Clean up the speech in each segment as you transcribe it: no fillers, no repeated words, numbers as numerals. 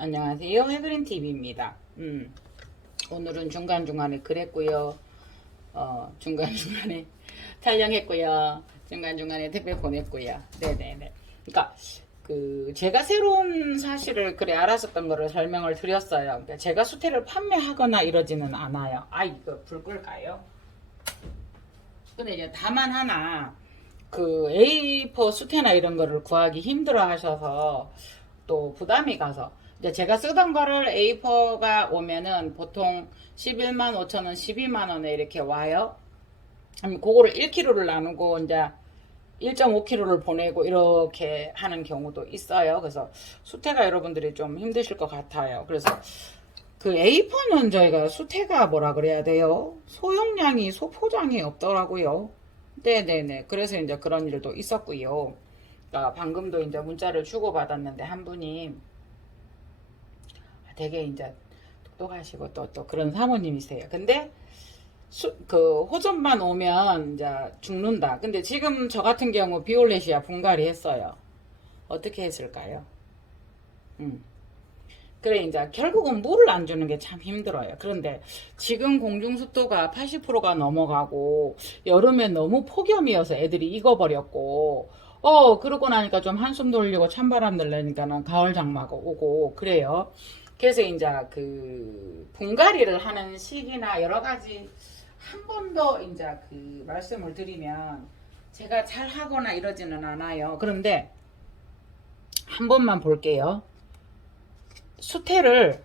안녕하세요. 해그린TV입니다. 오늘은 중간중간에 그랬고요. 중간중간에 촬영했고요. 중간중간에 택배 보냈고요. 네네네. 그러니까 제가 새로운 사실을 알았었던 거를 설명을 드렸어요. 그러니까 제가 수태를 판매하거나 이러지는 않아요. 이거 불 끌까요? 근데 이제 다만 하나 A4 수태나 이런 거를 구하기 힘들어 하셔서 또 부담이 가서 이제 제가 쓰던 거를 A4가 오면은 보통 11만 5천 원, 12만 원에 이렇게 와요. 그럼 그거를 1kg를 나누고 이제 1.5kg를 보내고 이렇게 하는 경우도 있어요. 그래서 수태가 여러분들이 좀 힘드실 것 같아요. 그래서 A4는 저희가 수태가 뭐라 그래야 돼요? 소용량이 소포장이 없더라고요. 네네네. 그래서 이제 그런 일도 있었고요. 그러니까 방금도 이제 문자를 주고받았는데 한 분이 되게 이제 똑똑하시고 또 그런 사모님이세요. 근데 호접만 오면 이제 죽는다. 근데 지금 저 같은 경우 비올레시아 분갈이 했어요. 어떻게 했을까요? 그래 이제 결국은 물을 안 주는 게 참 힘들어요. 그런데 지금 공중 습도가 80%가 넘어가고 여름에 너무 폭염이어서 애들이 익어버렸고 그러고 나니까 좀 한숨 돌리고 찬바람 들려니까는 가을 장마가 오고 그래요. 그래서 이제 분갈이를 하는 시기나 여러 가지 한 번 더 이제 말씀을 드리면 제가 잘 하거나 이러지는 않아요. 그런데 한 번만 볼게요. 수태를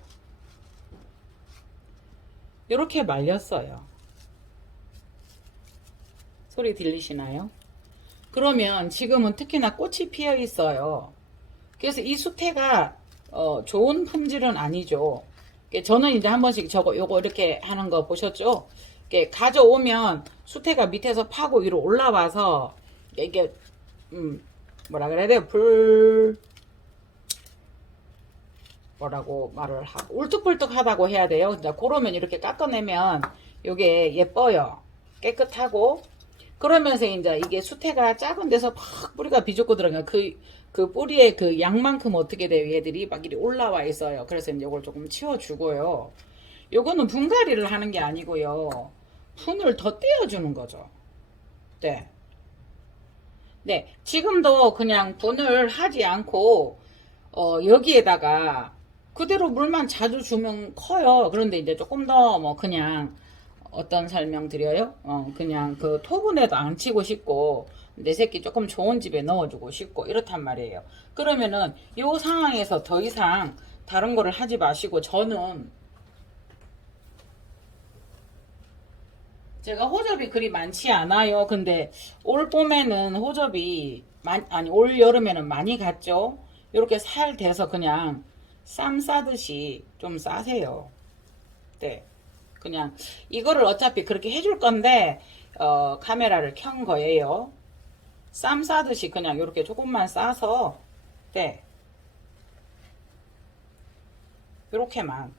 이렇게 말렸어요. 소리 들리시나요? 그러면 지금은 특히나 꽃이 피어 있어요. 그래서 이 수태가 좋은 품질은 아니죠. 저는 이제 한 번씩 요거 이렇게 하는 거 보셨죠? 가져오면 수태가 밑에서 파고 위로 올라와서 이게 뭐라 그래야 돼요? 뭐라고 말을 하고 울뚝불뚝하다고 해야 돼요. 근데 그러면 이렇게 깎아내면 이게 예뻐요. 깨끗하고 그러면서 이제 이게 수태가 작은 데서 막 뿌리가 비좁고 들어가 그 뿌리의 그 양만큼 어떻게 돼요? 얘들이 막 이리 올라와 있어요. 그래서 이제 이걸 조금 치워주고요. 요거는 분갈이를 하는 게 아니고요. 분을 더 떼어주는 거죠. 네. 네. 지금도 그냥 분을 하지 않고 여기에다가 그대로 물만 자주 주면 커요. 그런데 이제 조금 더 뭐 그냥 어떤 설명 드려요? 그냥 토분에도 안 치고 싶고 내 새끼 조금 좋은 집에 넣어주고 싶고 이렇단 말이에요. 그러면은 요 상황에서 더 이상 다른 거를 하지 마시고 저는 제가 호접이 그리 많지 않아요. 근데 올 봄에는 호접이 아니 올 여름에는 많이 갔죠. 이렇게 살 돼서 그냥 쌈 싸듯이 좀 싸세요. 네. 그냥 이거를 어차피 그렇게 해줄 건데 카메라를 켠 거예요. 쌈 싸듯이 그냥 이렇게 조금만 싸서 네. 이렇게만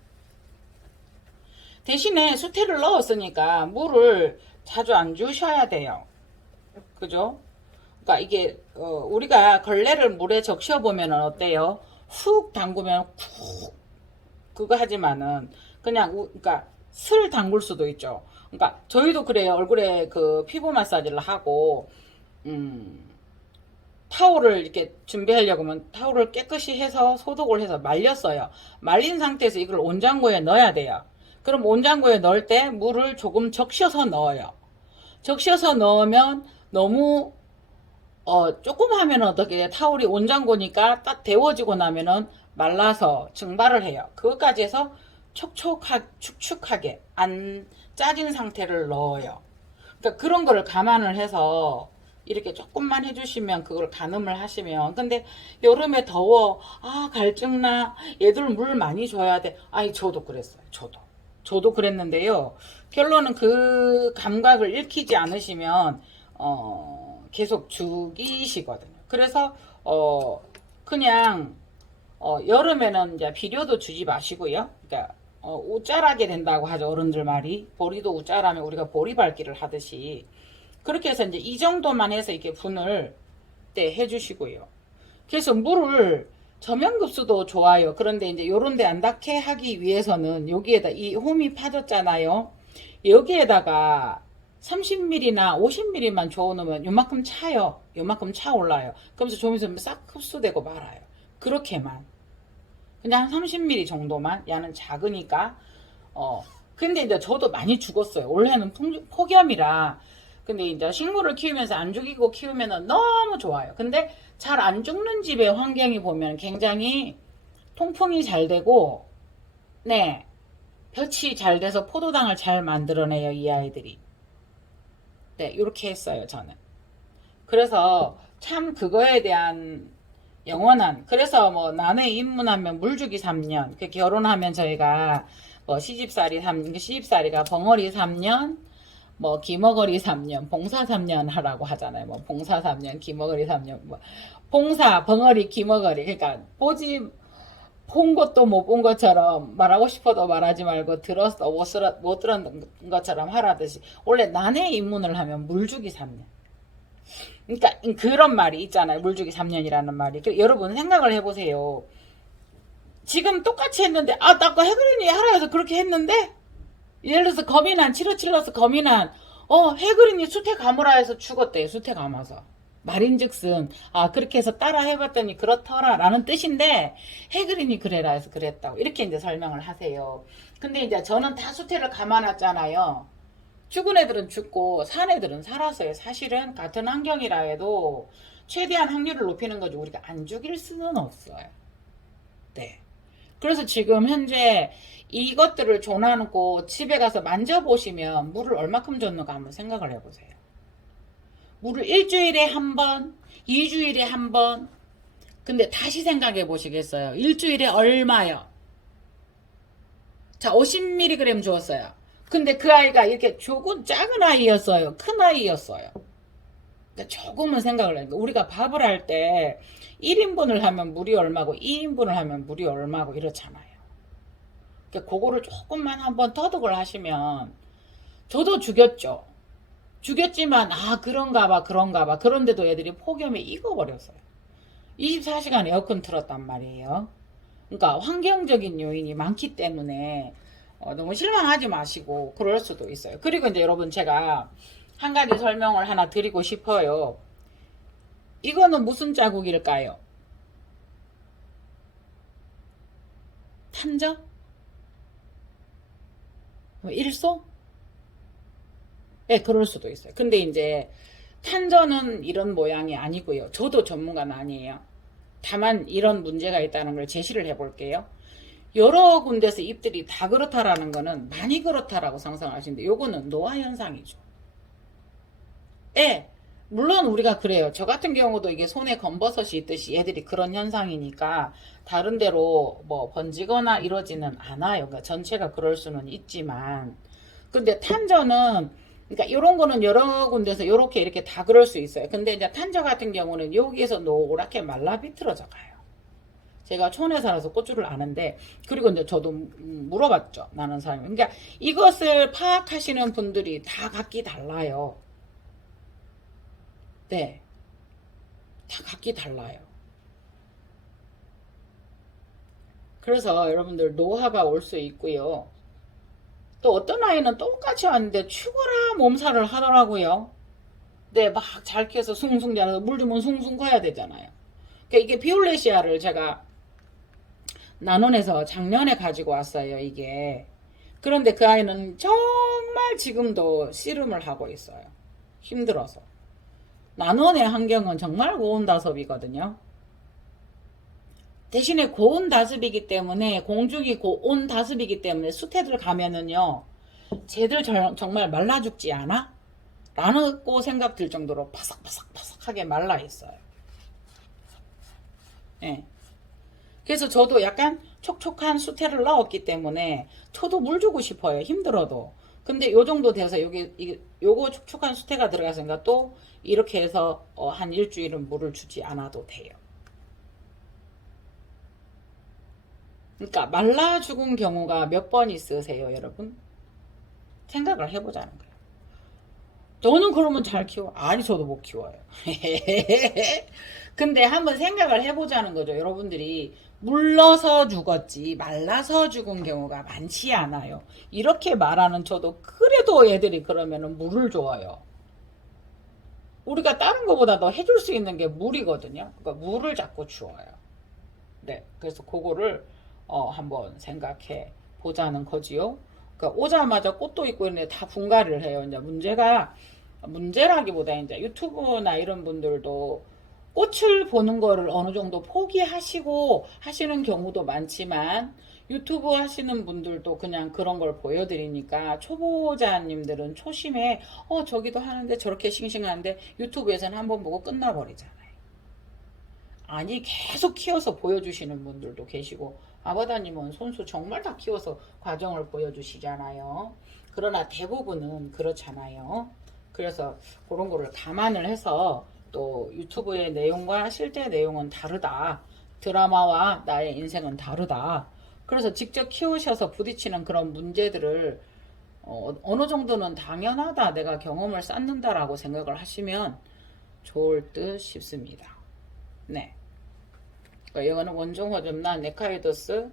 대신에 수태를 넣었으니까 물을 자주 안 주셔야 돼요. 그죠? 그러니까 이게 우리가 걸레를 물에 적셔 보면 어때요? 훅 담그면 쿡 그거 하지만은 그냥 그러니까 슬 담글 수도 있죠. 그러니까 저희도 그래요. 얼굴에 피부 마사지를 하고 타올을 이렇게 준비하려고 하면 타올을 깨끗이 해서 소독을 해서 말렸어요. 말린 상태에서 이걸 온장고에 넣어야 돼요. 그럼 온장고에 넣을 때 물을 조금 적셔서 넣어요. 적셔서 넣으면 너무 조금 하면 어떻게 타올이 온장고니까 딱 데워지고 나면은 말라서 증발을 해요. 그것까지 해서 축축하게 안 짜진 상태를 넣어요. 그러니까 그런 거를 감안을 해서 이렇게 조금만 해주시면 그걸 가늠을 하시면 근데 여름에 더워 갈증나 얘들 물 많이 줘야 돼 저도 그랬어요. 저도 그랬는데요. 결론은 그 감각을 잃히지 않으시면 계속 죽이시거든요. 그래서 그냥 여름에는 이제 비료도 주지 마시고요. 그러니까 우짜라게 된다고 하죠. 어른들 말이 보리도 우짜라면 우리가 보리 밟기를 하듯이 그렇게 해서 이제 이 정도만 해서 이렇게 분을 때 해주시고요. 그래서 물을 저면급수도 좋아요. 그런데 이제 요런 데 안 닿게 하기 위해서는 여기에다 이 홈이 파졌잖아요. 여기에다가 30ml나 50ml만 저어놓으면 요만큼 차요. 요만큼 차 올라요. 그러면서 좀 있으면 싹 흡수되고 말아요. 그렇게만. 그냥 30ml 정도만. 야는 작으니까. 근데 이제 저도 많이 죽었어요. 올해는 폭염이라. 근데 이제 식물을 키우면서 안 죽이고 키우면 너무 좋아요. 근데 잘 안 죽는 집의 환경이 보면 굉장히 통풍이 잘 되고, 네, 볕이 잘 돼서 포도당을 잘 만들어내요, 이 아이들이. 네, 이렇게 했어요, 저는. 그래서 참 그거에 대한 영원한, 그래서 뭐 난해 입문하면 물주기 3년, 그 결혼하면 저희가 뭐 시집살이가 벙어리 3년, 뭐 기머거리 3년, 봉사 3년 하라고 하잖아요. 뭐 봉사 3년, 기머거리 3년, 뭐 봉사, 벙어리, 기머거리. 그러니까 본 것도 못 본 것처럼 말하고 싶어도 말하지 말고 들었어 못 들었는 것처럼 하라듯이 원래 난해 입문을 하면 물주기 3년. 그러니까 그런 말이 있잖아요. 물주기 3년이라는 말이. 여러분 생각을 해보세요. 지금 똑같이 했는데 나 아까 해그린이 하라 해서 그렇게 했는데 예를 들어서 거미난 치러칠러스 거미난 해그린이 수태 감으라 해서 죽었대. 수태 감아서. 말인즉슨 그렇게 해서 따라 해봤더니 그렇더라 라는 뜻인데 해그린이 그래라 해서 그랬다고 이렇게 이제 설명을 하세요. 근데 이제 저는 다 수태를 감아놨잖아요. 죽은 애들은 죽고 산 애들은 살았어요. 사실은 같은 환경이라 해도 최대한 확률을 높이는 거지 우리가 안 죽일 수는 없어요. 네. 그래서 지금 현재 이것들을 줘놔놓고 집에 가서 만져보시면 물을 얼마큼 줬는가 한번 생각을 해보세요. 물을 일주일에 한 번, 2주일에 한 번. 근데 다시 생각해 보시겠어요? 일주일에 얼마요? 자, 50mg 주었어요. 근데 그 아이가 이렇게 조금 작은 아이였어요. 큰 아이였어요. 그러니까 조금은 생각을 해요. 우리가 밥을 할 때 1인분을 하면 물이 얼마고 2인분을 하면 물이 얼마고 이렇잖아요. 그러니까 그거를 조금만 한번 터득을 하시면 저도 죽였죠. 죽였지만 그런가 봐. 그런데도 애들이 폭염에 익어버렸어요. 24시간 에어컨 틀었단 말이에요. 그러니까 환경적인 요인이 많기 때문에 너무 실망하지 마시고 그럴 수도 있어요. 그리고 이제 여러분 제가 한 가지 설명을 하나 드리고 싶어요. 이거는 무슨 자국일까요? 탄저? 일소? 네, 그럴 수도 있어요. 근데 이제 탄저는 이런 모양이 아니고요. 저도 전문가는 아니에요. 다만 이런 문제가 있다는 걸 제시를 해볼게요. 여러 군데서 잎들이 다 그렇다라는 거는 많이 그렇다라고 상상하시는데 요거는 노화 현상이죠. 예, 물론 우리가 그래요. 저 같은 경우도 이게 손에 검버섯이 있듯이 얘들이 그런 현상이니까 다른 데로 뭐 번지거나 이러지는 않아요. 그러니까 전체가 그럴 수는 있지만 근데 탄저는 그러니까 이런 거는 여러 군데서 요렇게 이렇게 다 그럴 수 있어요. 근데 이제 탄저 같은 경우는 여기에서 노랗게 말라 비틀어져 가요. 제가 촌에 살아서 고추를 아는데 그리고 이제 저도 물어봤죠. 나는 사람이. 그러니까 이것을 파악하시는 분들이 다 각기 달라요. 네. 다 각기 달라요. 그래서 여러분들 노화가 올 수 있고요. 또 어떤 아이는 똑같이 왔는데 죽어라 몸살을 하더라고요. 네, 막 잘 키워서 숭숭 자라서 물 주면 숭숭 커야 되잖아요. 그러니까 이게 비올레시아를 제가 난원에서 작년에 가지고 왔어요, 이게. 그런데 그 아이는 정말 지금도 씨름을 하고 있어요. 힘들어서. 난원의 환경은 정말 고온다습이거든요. 대신에 고온다습이기 때문에 공중이 고온다습이기 때문에 수태들 가면은요. 쟤들 정말 말라 죽지 않아? 라고 생각 들 정도로 바삭바삭하게 말라 있어요. 예. 그래서 저도 약간 촉촉한 수태를 넣었기 때문에 저도 물 주고 싶어요. 힘들어도. 근데 요 정도 돼서 요거 촉촉한 수태가 들어갔으니까 또 이렇게 해서 한 일주일은 물을 주지 않아도 돼요. 그러니까 말라 죽은 경우가 몇 번 있으세요, 여러분? 생각을 해보자는 거예요. 너는 그러면 잘 키워. 아니, 저도 못 키워요. 근데 한번 생각을 해보자는 거죠. 여러분들이 물러서 죽었지 말라서 죽은 경우가 많지 않아요. 이렇게 말하는 저도 그래도 애들이 그러면은 물을 줘요. 우리가 다른 것보다 더 해줄 수 있는 게 물이거든요. 그러니까 물을 자꾸 주어요. 네, 그래서 그거를 한번 생각해 보자는 거지요. 그러니까 오자마자 꽃도 있고 있는데 다 분갈이를 해요. 이제 문제라기보다 이제 유튜브나 이런 분들도 꽃을 보는 거를 어느 정도 포기하시고 하시는 경우도 많지만 유튜브 하시는 분들도 그냥 그런 걸 보여드리니까 초보자님들은 초심에 저기도 하는데 저렇게 싱싱한데 유튜브에서는 한번 보고 끝나버리잖아요. 아니 계속 키워서 보여주시는 분들도 계시고 아바다님은 손수 정말 다 키워서 과정을 보여주시잖아요. 그러나 대부분은 그렇잖아요. 그래서 그런 거를 감안을 해서 또 유튜브의 내용과 실제 내용은 다르다. 드라마와 나의 인생은 다르다. 그래서 직접 키우셔서 부딪히는 그런 문제들을 어느 정도는 당연하다. 내가 경험을 쌓는다라고 생각을 하시면 좋을 듯 싶습니다. 네. 그러니까 이거는 원종 호접란 에카이토스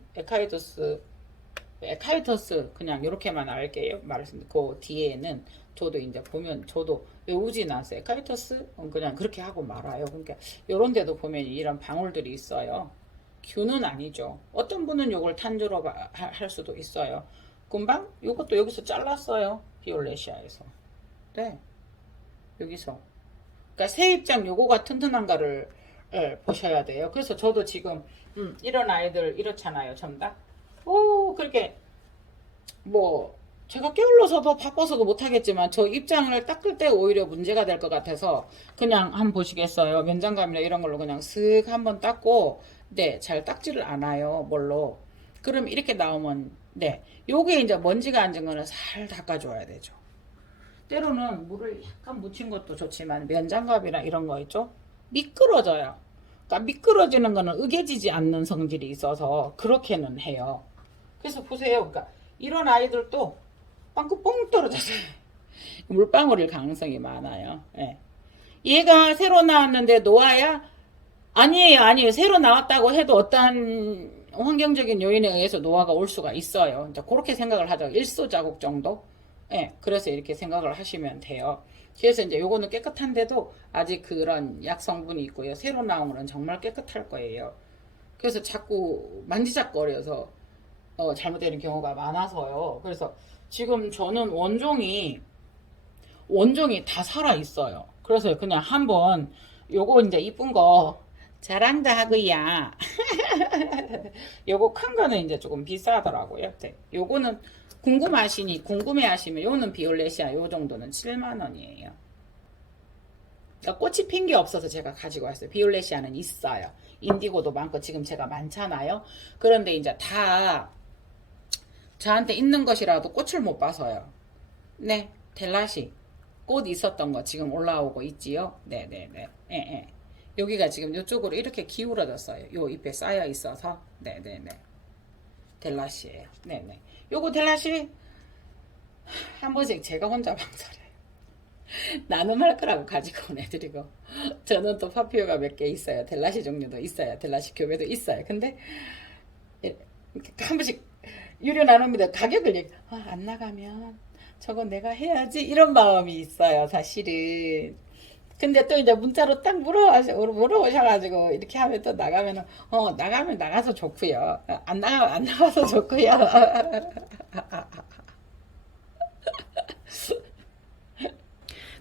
그냥 이렇게만 알게요. 말했습니다. 그 뒤에는 저도 이제 보면 저도 외우진 않았어요. 에카이토스 그냥 그렇게 하고 말아요. 그러니까 이런 데도 보면 이런 방울들이 있어요. 균은 아니죠. 어떤 분은 요걸 탄저로 할 수도 있어요. 금방 요것도 여기서 잘랐어요. 비올레시아에서. 네. 여기서. 그러니까 새 입장 요거가 튼튼한가를 보셔야 돼요. 그래서 저도 지금 이런 아이들 이렇잖아요. 전다. 그렇게 뭐 제가 게을러서도 바빠서도 못하겠지만 저 입장을 닦을 때 오히려 문제가 될 것 같아서 그냥 한번 보시겠어요. 면장감이나 이런 걸로 그냥 슥 한번 닦고 네, 잘 닦지를 않아요. 뭘로. 그럼 이렇게 나오면 네, 요게 이제 먼지가 앉은 거는 살 닦아줘야 되죠. 때로는 물을 약간 묻힌 것도 좋지만 면장갑이나 이런 거 있죠? 미끄러져요. 그러니까 미끄러지는 거는 으개지지 않는 성질이 있어서 그렇게는 해요. 그래서 보세요. 그러니까 이런 아이들도 빵꾸 뽕 떨어졌어요. 물방울일 가능성이 많아요. 예. 얘가 새로 나왔는데 노아야? 아니에요. 새로 나왔다고 해도 어떠한 환경적인 요인에 의해서 노화가 올 수가 있어요. 이제 그렇게 생각을 하죠. 일소 자국 정도? 예, 그래서 이렇게 생각을 하시면 돼요. 그래서 이제 요거는 깨끗한데도 아직 그런 약 성분이 있고요. 새로 나온 거는 정말 깨끗할 거예요. 그래서 자꾸 만지작거려서 잘못되는 경우가 많아서요. 그래서 지금 저는 원종이 다 살아 있어요. 그래서 그냥 한번 요거 이제 이쁜 거 자랑도 하고야. 요거 큰 거는 이제 조금 비싸더라고요. 네. 요거는 궁금해하시면 요거는 비올레시아 요 정도는 7만 원이에요. 그러니까 꽃이 핀 게 없어서 제가 가지고 왔어요. 비올레시아는 있어요. 인디고도 많고 지금 제가 많잖아요. 그런데 이제 다 저한테 있는 것이라도 꽃을 못 봐서요. 네, 델라시 꽃 있었던 거 지금 올라오고 있지요. 네네네. 예. 여기가 지금 이쪽으로 이렇게 기울어졌어요. 요 잎에 쌓여 있어서. 네네네. 델라시예요. 네네. 요거 델라시 한 번씩 제가 혼자 방설해요. 나눔할 거라고 가지고 내드리고 저는 또 파피오가 몇 개 있어요. 델라시 종류도 있어요. 델라시 교배도 있어요. 근데 한 번씩 유료 나눕니다. 가격을 안 나가면 저거 내가 해야지 이런 마음이 있어요. 사실은. 근데 또 이제 문자로 딱 물어보셔가지고 이렇게 하면 또 나가면은 나가면 나가서 좋고요. 안 나가면 안 나가서 좋고요.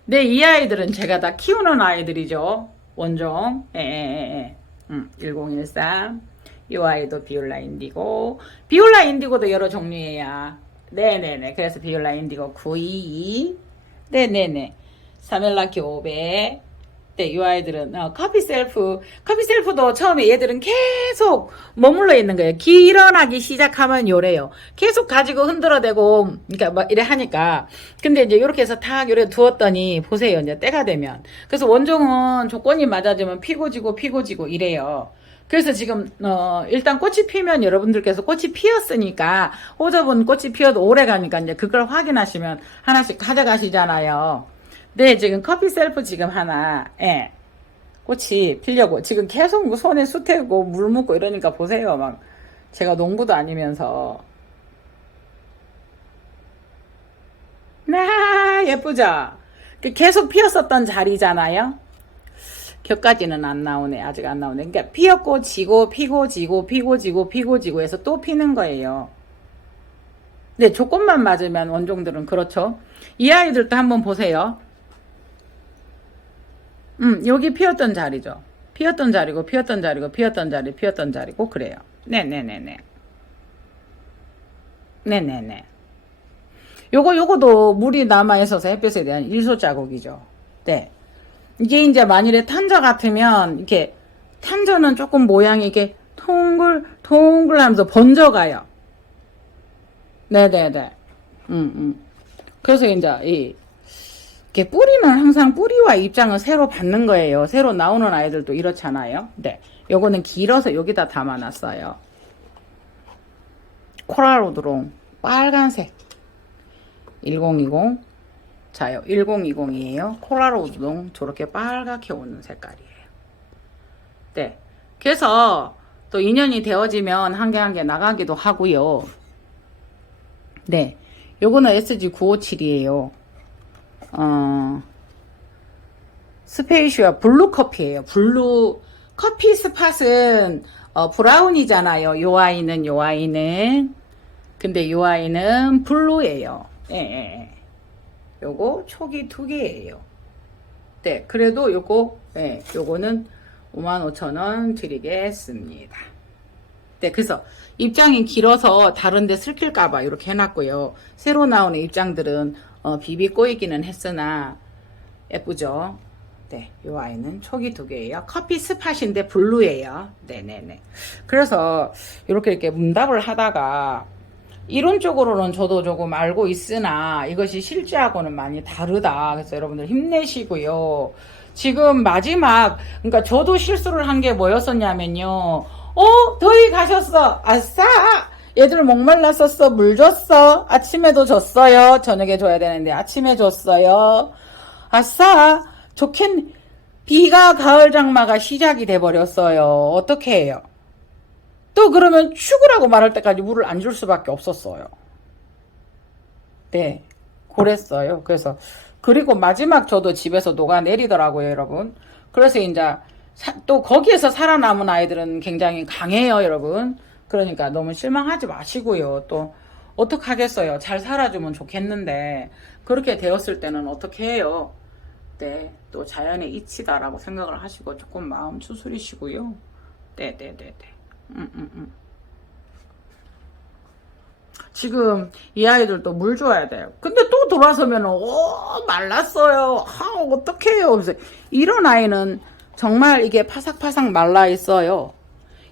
네, 이 아이들은 제가 다 키우는 아이들이죠. 원종. 1013. 이 아이도 비올라 인디고. 비올라 인디고도 여러 종류예요. 네네네. 그래서 비올라 인디고 922. 네네네. 사멜라 교배. 네, 이 아이들은 커피셀프도 처음에 얘들은 계속 머물러 있는 거예요. 일어나기 시작하면 요래요. 계속 가지고 흔들어대고 그러니까 막 이래 하니까. 근데 이제 이렇게 해서 탁 요래 두었더니 보세요. 이제 때가 되면. 그래서 원종은 조건이 맞아지면 피고 지고 이래요. 그래서 지금 일단 꽃이 피면 여러분들께서 꽃이 피었으니까 호접은 꽃이 피어도 오래 가니까 이제 그걸 확인하시면 하나씩 가져가시잖아요. 네, 지금 커피 셀프 지금 하나, 예, 꽃이 피려고. 지금 계속 손에 쑤태고 물 묻고 이러니까 보세요. 막, 제가 농부도 아니면서. 예쁘죠? 계속 피었었던 자리잖아요? 겹까지는 안 나오네. 아직 안 나오네. 그러니까 피었고 지고 피고 지고 피고 지고 피고 지고 해서 또 피는 거예요. 네, 조건만 맞으면 원종들은 그렇죠. 이 아이들도 한번 보세요. 여기 피었던 자리죠. 피었던 자리고 피었던 자리고 피었던 자리 피었던 자리고 그래요. 네네네네. 네네네. 요거도 물이 남아있어서 햇볕에 대한 일소 자국이죠. 네. 이게 이제 만일에 탄저 같으면, 이렇게, 탄저는 조금 모양이 이렇게 통글 하면서 번져가요. 네네네. 그래서 이제, 이렇게 뿌리는 항상 뿌리와 입장을 새로 받는 거예요. 새로 나오는 아이들도 이렇잖아요. 네. 요거는 길어서 여기다 담아놨어요. 코랄로드롱, 빨간색. 1020. 자요. 1020이에요. 코랄로드롱 저렇게 빨갛게 오는 색깔이에요. 네. 그래서 또 인연이 되어지면 한 개 한 개 나가기도 하고요. 네. 요거는 SG957이에요. 스페이슈아 블루 커피예요. 블루 커피 스팟은 브라운이잖아요. 요 아이는 근데 요 아이는 블루예요. 예, 예, 예. 요거 촉이 2개예요. 네, 그래도 요거는 55,000원 드리겠습니다. 네, 그래서 입장이 길어서 다른데 슬킬까봐 이렇게 해놨고요. 새로 나오는 입장들은 비비 꼬이기는 했으나 예쁘죠? 네, 요 아이는 촉이 2개예요. 커피 스팟인데 블루예요. 네네네. 그래서 이렇게 문답을 하다가 이론적으로는 저도 조금 알고 있으나 이것이 실제하고는 많이 다르다. 그래서 여러분들 힘내시고요. 지금 마지막, 그러니까 저도 실수를 한 게 뭐였었냐면요. 더위 가셨어. 아싸! 얘들 목말랐었어. 물 줬어. 아침에도 줬어요. 저녁에 줘야 되는데 아침에 줬어요. 아싸! 비가 가을 장마가 시작이 돼버렸어요. 어떻게 해요? 또 그러면 죽으라고 말할 때까지 물을 안 줄 수밖에 없었어요. 네. 그랬어요. 그래서 그리고 마지막 저도 집에서 녹아내리더라고요, 여러분. 그래서 이제 또 거기에서 살아남은 아이들은 굉장히 강해요, 여러분. 그러니까 너무 실망하지 마시고요. 또 어떡하겠어요. 잘 살아주면 좋겠는데 그렇게 되었을 때는 어떻게 해요? 네. 또 자연의 이치다라고 생각을 하시고 조금 마음 추스리시고요. 네네네네. 지금 이 아이들도 물 줘야 돼요. 근데 또 돌아서면 말랐어요. 어떡해요. 그래서 이런 아이는 정말 이게 파삭파삭 말라 있어요.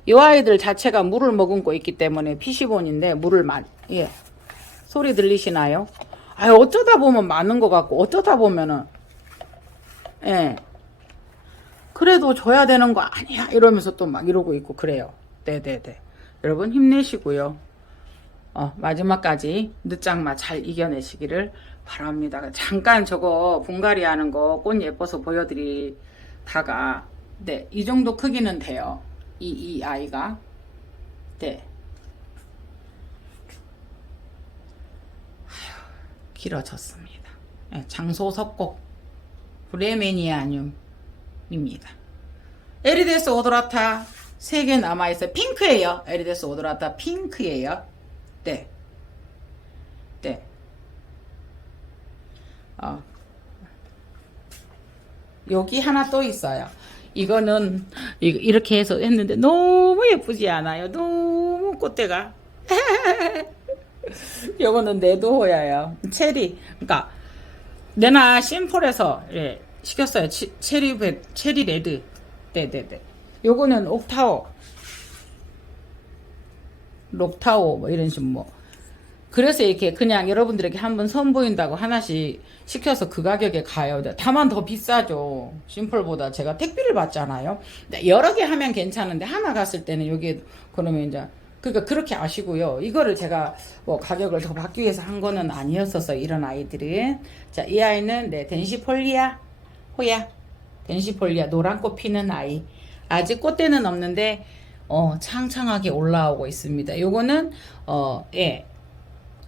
이 아이들 자체가 물을 머금고 있기 때문에 피시본인데 예. 소리 들리시나요? 어쩌다 보면 많은 것 같고 어쩌다 보면은 예. 그래도 줘야 되는 거 아니야 이러면서 또 막 이러고 있고 그래요. 네네네. 여러분 힘내시고요. 마지막까지 늦장마 잘 이겨내시기를 바랍니다. 잠깐 저거 분갈이 하는 거 꽃 예뻐서 보여드리다가 네, 이 정도 크기는 돼요. 이 아이가. 네. 길어졌습니다. 네, 장소석곡 브레메니아늄입니다. 에리데스 오도라타 3개 남아있어요. 핑크예요. 에리데스 오도라타 핑크예요. 네. 네. 여기 하나 또 있어요. 이거는 이렇게 해서 했는데 너무 예쁘지 않아요? 너무 꽃대가. 요거는 네드호야요. 체리. 그러니까 내나 심플해서 예, 시켰어요. 체리 레드. 네네네. 요거는 록타오 뭐 이런 식으로 그래서 이렇게 그냥 여러분들에게 한번 선보인다고 하나씩 시켜서 그 가격에 가요. 다만 더 비싸죠. 심플보다 제가 택배를 받잖아요. 여러 개 하면 괜찮은데 하나 갔을 때는 여기 그러면 이제 그러니까 그렇게 아시고요. 이거를 제가 뭐 가격을 더 받기 위해서 한 거는 아니었었어요. 이런 아이들은. 자, 이 아이는 네, 덴시폴리아 호야. 덴시폴리아 노란꽃 피는 아이. 아직 꽃대는 없는데 창창하게 올라오고 있습니다. 요거는 예.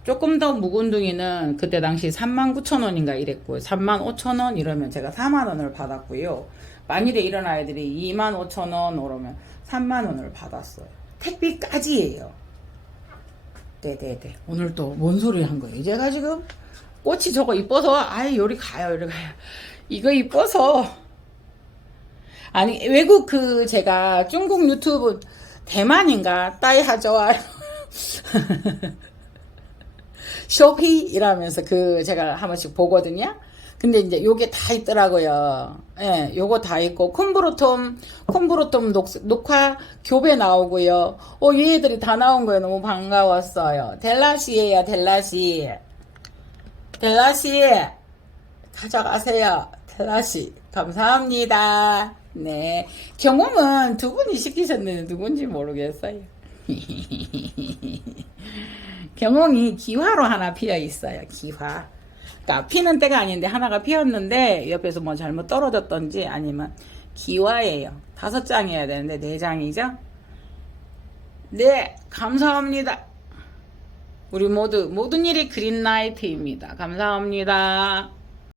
조금 더 묵은둥이는 그때 당시 39,000원인가 이랬고요. 35,000원 이러면 제가 4만원을 받았고요. 만일에 이런 아이들이 25,000원 오르면 3만원을 받았어요. 택비까지예요. 네네네. 오늘 또 뭔 소리 한 거예요? 제가 지금 꽃이 저거 이뻐서 아이 요리 가요 요리 가요. 이거 이뻐서 아니 외국 그 제가 중국 유튜브 대만인가 따이 하죠아요. 쇼피 이라면서 그 제가 한 번씩 보거든요. 근데 이제 요게 다 있더라고요. 예, 요거 다 있고 콤브로톰 녹화 교배 나오고요. 얘들이 다 나온 거예요. 너무 반가웠어요. 델라시에요, 델라시. 델라시 가져가세요. 델라시 감사합니다. 네, 경험은 두 분이 시키셨는데 누군지 모르겠어요. 경홍이 기화로 하나 피어 있어요. 기화. 그러니까 피는 때가 아닌데 하나가 피었는데 옆에서 뭐 잘못 떨어졌던지 아니면 기화예요. 5장이어야 되는데 4장이죠. 네, 감사합니다. 우리 모든 일이 그린라이트입니다. 감사합니다.